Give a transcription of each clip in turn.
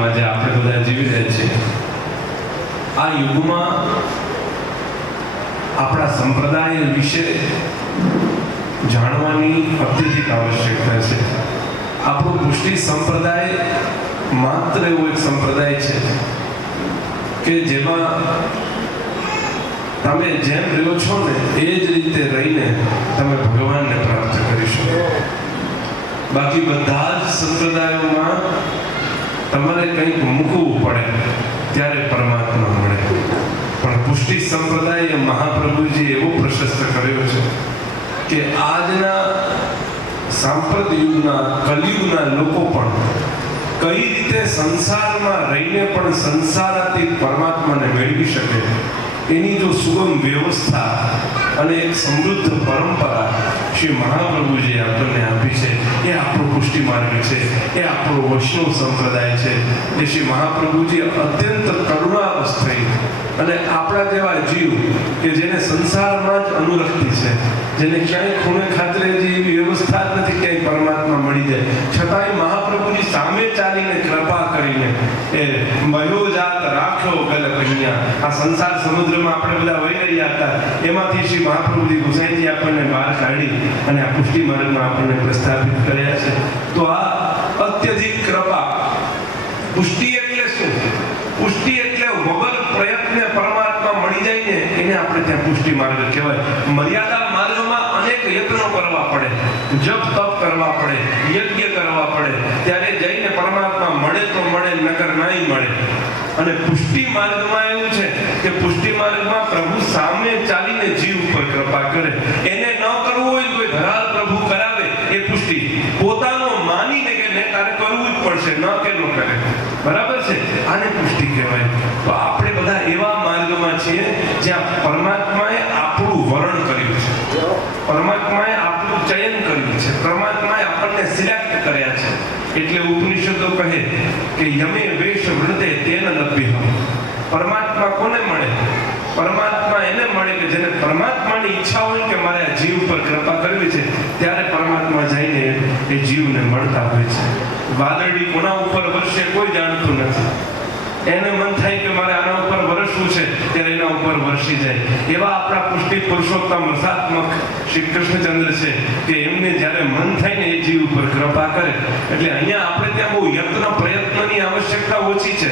યુગમાં જે આપણે બધા જીવી રહ્યા છીએ, આ યુગમાં આપણા સંપ્રદાય વિશે જાણવાની અત્યધિક આવશ્યકતા છે. આપણો પુષ્ટિ સંપ્રદાય માત્ર એવો એક સંપ્રદાય છે કે જેમાં તમે જેમ રહ્યો છો ને એ જ રીતે રહીને તમે ભગવાનને પ્રાપ્ત કરી શકો. બાકી બધા જ સંપ્રદાયોમાં તમારે કંઈક મૂકવું પડે ત્યારે પરમાત્મા મળે. પણ પુષ્ટિ સંપ્રદાય મહાપ્રભુજી એવો પ્રશસ્ત કર્યો છે કે આજના સાંપ્રત યુગના કલિયુગના લોકો પણ કઈ રીતે સંસારમાં રહીને પણ સંસારાતીત પરમાત્માને મેળવી શકે એની જો સુગમ વ્યવસ્થા અને એક સમૃદ્ધ પરંપરા શ્રી મહાપ્રભુજીએ આપણને આપી છે. એ આપણો પુષ્ટિ માર્ગ છે, એ આપણો વૈષ્ણવ સંપ્રદાય છે. એ શ્રી મહાપ્રભુજી અત્યંત કરુણાવશ થઈ અને આપણા જેવા જીવ કે જેને સંસારમાં જ અનુરક્તિ છે, જેને ક્યાંય ખૂણે ખાતરે એવી વ્યવસ્થા જ નથી ક્યાંય પરમાત્મા મળી જાય, છતાંય મહાપ્રભુજી સામે ચાલીને કૃપા કરીને એ મયોજાત રાખ્યો ગલ કહિયા. આ સંસાર સમુદ્રમાં આપણે બધા વહી રહ્યા હતા, એમાંથી શ્રી મહાપ્રભુજી ગુસાઈથી આપણને બહાર કાઢી અને આ પુષ્ટિ માર્ગમાં આપણને પ્રસ્થાપિત કર્યા છે. તો આ અત્યધિક કૃપા. પુષ્ટિ એટલે શું? પુષ્ટિ એટલે વગર પ્રયત્ને પરમાત્મા મળી જાય ને એને આપણે ત્યાં પુષ્ટિ માર્ગ કહેવાય. મર્યાદા માર્ગમાં અનેક યત્નો કરવા પડે, જપ તપ કરવા પડે, યજ્ઞ કરવા પડે, ત્યારે જઈને પરમાત્મા મળે તો મળે, નકર નહીં મળે. અને પુષ્ટિ માર્ગમાં એવું છે કે પુષ્ટિ માર્ગમાં પ્રભુ સામે ચાલીને જીવ ઉપર કૃપા કરે. એને ન કરવું હોય કોઈ ધરાલ પ્રભુ કરાવે એ પુષ્ટિ. પોતાનો માનીને કે ને તારે કરવું જ પડશે, ન કે ન કરે. બરાબર છે? આને પુષ્ટિ કહેવાય. તો આપણે બધા એવા માર્ગમાં છીએ જ્યાં પરમાત્માએ આપણું વરણ કર્યું છે, પરમાત્માએ આપણું ચયન કર્યું છે, પરમાત્માએ આપણને સિલેક્ટ કર્યા છે. એટલે ઉપનિષદો કહે કે યમે વેશ વૃતે તેન લભ્ય. પરમાત્મા કોને મળે? પરમાત્મા એને મળે કે જેને પરમાત્માની ઈચ્છા હોય કે મારે આ જીવ પર કૃપા કરવી છે, ત્યારે પરમાત્મા જઈને એ જીવને મળતા હોય છે. વાદળી કોના ઉપર વરસે કોઈ જાણતું નથી. એને મન થાય કે મારે આના ઉપર વરસવું છે ત્યારે એના ઉપર વરસી જાય. એવા આપણા પુષ્ટિ પુરુષોત્તમ રસાત્મક શ્રી કૃષ્ણચંદ્ર છે કે એમને જ્યારે મન થાય ને એ જીવ ઉપર કૃપા કરે. એટલે અહીંયા આપણે ત્યાં બહુ યત્ન પ્રયત્નની આવશ્યકતા ઓછી છે.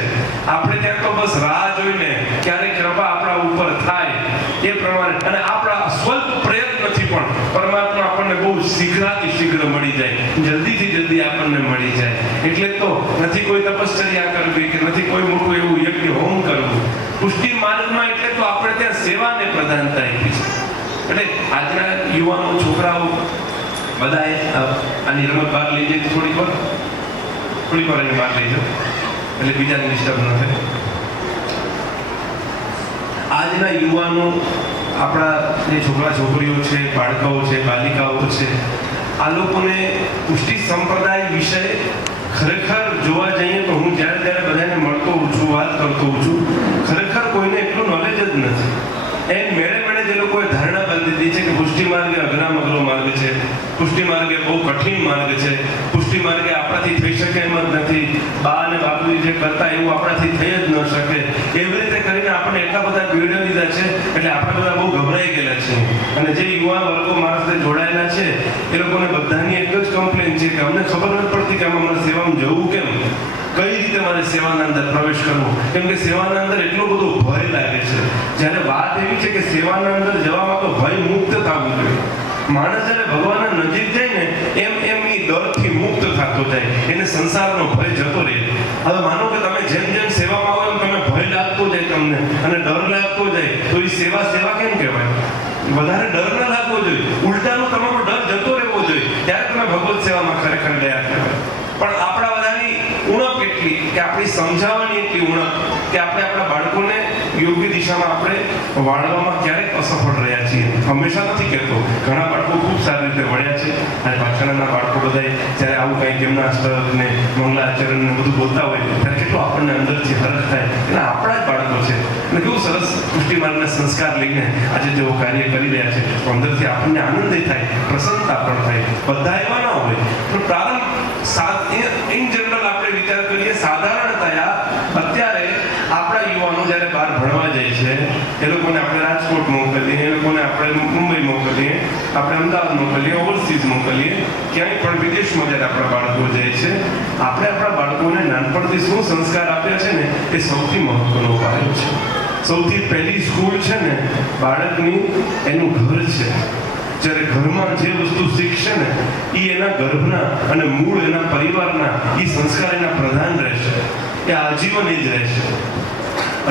આપણે ત્યાં તો બસ રાહ જોઈને ક્યારે કૃપા આપણા ઉપર થાય એ પ્રમાણે, અને આપણા સ્વલ્પ પ્રયત્નથી પણ પરમાત્મા આપણને બહુ શીઘ્રાથી શીઘ્ર મળી જાય, જલ્દીથી જલ્દી આપણને મળી જાય. એટલે તો નથી કોઈ તપશ્ચર્યા કરવી કે નથી કોઈ મોટું એવું યજ્ઞ હોમ કરવું. પુષ્ટિ માર્ગમાં એટલે તો આપણે ત્યાં સેવાને પ્રધાનતા આપી છે. એટલે આજના યુવાનો છોકરાઓ બધાએ આની રમત બહાર લઈ જાય થોડીક વાર એને બહાર લઈ જાઓ એટલે બીજાને ડિસ્ટર્બ ન થાય. આજના યુવાનો, આપણા જે છોકરા છોકરીઓ છે, બાળકાઓ છે, બાલિકાઓ છે, આ લોકોને પુષ્ટિ સંપ્રદાય વિશે ખરેખર જોવા જઈએ તો હું જ્યારે જ્યારે બધાને મળતો હોઉં છું, વાત કરતો હોઉં છું, ખરેખર કોઈને એટલું નોલેજ જ નથી. એમ મેળે મેળે જે લોકોએ ધારણા બાંધી દીધી છે કે પુષ્ટિ માર્ગ એ અઘરામ અઘરો માર્ગ છે, પુષ્ટિ માર્ગ એ બહુ કઠિન માર્ગ છે, પુષ્ટિ માર્ગ એ આપણાથી થઈ શકે એમ જ નથી, બા અને બાપુજી જે કરતા એવું આપણાથી થઈ જ ન શકે, એવી રીતે કરીને આપણે એટલા બધા પીડા દીધા છે. એટલે આપણે બધા બહુ ગભરાઈ ગયેલા છે. અને જે યુવા વર્ગો મારા સાથે જોડાયેલા છે એ લોકોને બધાની એક જ કમ્પ્લેન છે કે અમને ખબર નથી પડતી કે આમાં મને સેવામાં જવું કેમ, કઈ રીતે મારે સેવાના અંદર પ્રવેશ કરવો. કેમ કે સેવાના અંદર એટલો બધો ભય લાગે છે. જ્યારે વાત એવી છે કે સેવાના અંદર જવામાં તો ભય મુક્ત થવું જોઈએ. માણસ જ્યારે ભગવાનના નજીક જાય ને એમ એમ એ ડરથી મુક્ત થતો જાય, એને સંસારનો ભય જતો રહે. હવે માનો કે તમે જેમ જેમ સેવામાં આવો એમ તમે ભય લાગતો જાય તમને અને ડર લાગતો જાય, તો એ સેવા સેવા કેમ કહેવાય? વધારે ડર ન લાગવો જોઈએ, ઉલટાનો તમારો ડર જતો રહેવો જોઈએ, ત્યારે તમે ભગવત સેવામાં ખરેખર ગયા કહેવાય. પણ આપણા બધાની ઉણપ એટલી કે આપણી સમજાવવાની એટલી ઉણપ કે આપણે આપણા બાળકોને યોગ્ય દિશામાં આપણે વાળવામાં ક્યારેક અસફળ રહ્યા છીએ. હંમેશા નથી કહેતો, ઘણા બાળકો ખૂબ સારી રીતે વળ્યા છે. અને પાછળના બાળકો બધા જ્યારે આવું કંઈક એમના અષ્ટક ને મંગલાચરણ ને બધું બોલતા હોય ત્યારે કેટલો આપણને અંદરથી હર્ષ થાય. એટલે આપણા જ બાળકો બાળકો છે અને કેવું સરસ પુષ્ટિ માર્ગના સંસ્કાર લઈને આજે તેઓ કાર્ય કરી રહ્યા છે. તો અંદરથી આપણને આનંદ થાય, પ્રસન્નતા પણ થાય. બધા એવા ના હોય પણ પ્રારંભ ઇન જનરલ આપણે વિચાર કરીએ સાધારણતયા અત્યારે આપણા યુવાનો જ્યારે બહાર ભણવા જાય છે એ લોકોને આપણે રાજકોટ મોકલીએ, એ લોકોને આપણે મુંબઈ મોકલીએ, આપણે અમદાવાદ મોકલીએ, ઓવરસીઝ મોકલીએ, ક્યાંય પણ વિદેશમાં જ્યારે આપણા બાળકો જાય છે, આપણે આપણા બાળકોને નાનપણથી શું સંસ્કાર આપ્યા છે ને એ સૌથી મહત્વનો પાયો છે. સૌથી પહેલી સ્કૂલ છે ને બાળકની એનું ઘર છે. જ્યારે ઘરમાં જે વસ્તુ શીખશે ને એ એના ગર્ભના અને મૂળ એના પરિવારના એ સંસ્કાર એના પ્રધાન રહેશે, એ આજીવન એ જ રહેશે.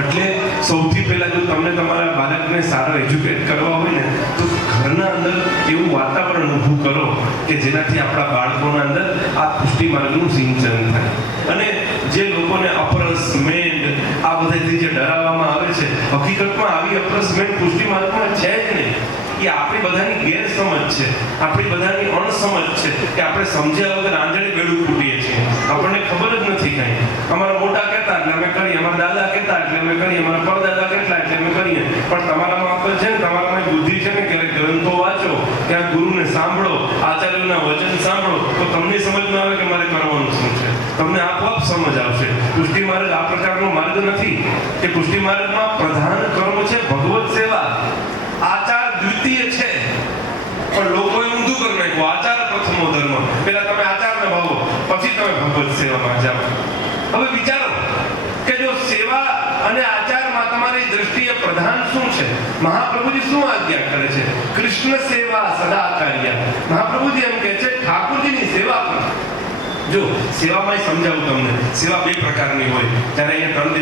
એટલે સૌથી પહેલા જો તમને તમારા બાળકને સારો એજ્યુકેટ કરવા હોય ને તો ઘરના અંદર એવું વાતાવરણ ઊભું કરો કે જેનાથી આપણા બાળકોના અંદર આ પુષ્ટિ માર્ગનું સિંચન થાય. અને જે લોકોને અપરસ મેંડ આ બધાથી જે ડરાવવામાં આવે છે, હકીકતમાં આવી અપરસ મેંડ પુષ્ટિ માર્ગમાં છે જ નહીં. એ આપણી બધાની ગેરસમજ છે, આપણી બધાની અણસમજ છે કે આપણે સમજ્યા વગર આંધળે બેડું ફૂટીએ છીએ. આપણને ખબર જ નથી કાંઈ. અમારા મોટા કહેતા એટલે અમે કરીએ, અમારા દાદા કહેતા એટલે અમે કરીએ, અમારા પરદાદા કેટલા એટલે અમે કરીએ. પણ તમારામાં આપણે છે ને, તમારામાં બુદ્ધિ છે ને, ક્યારેક ગ્રંથો વાંચો, ક્યાંક ગુરુને સાંભળો, આચાર્યોના વચન સાંભળો તો તમને સમજમાં આવે કે મારે કરવાનું શું છે. તમને આપોઆપ સમજ આવશે. પુષ્ટિ માર્ગ આ પ્રકારનો માર્ગ નથી કે પુષ્ટિ માર્ગમાં પ્રધાન કર્મ છે ભગવત સેવા, આચાર દ્વિતીય છે. પણ લોકોએ ઊંધું કરી નાખ્યું, આચાર પ્રથમો ધર્મ. પેલા તમે આચારને ભાવો, પછી તમે ભગવત સેવામાં જાઓ. હવે વિચારો કે જો સેવા અને આચારમાં તમારી દ્રષ્ટિએ પ્રધાન શું છે? મહાપ્રભુજી શું આજ્ઞા કરે છે? કૃષ્ણ સેવા સદા કાર્ય. મહાપ્રભુજી એમ કહે છે ઠાકોરજીની સેવા કરો. જો સેવામાં સમજાવું તમને, સેવા બે પ્રકારની હોય. ત્યારે અહીંયા 3 દિવસ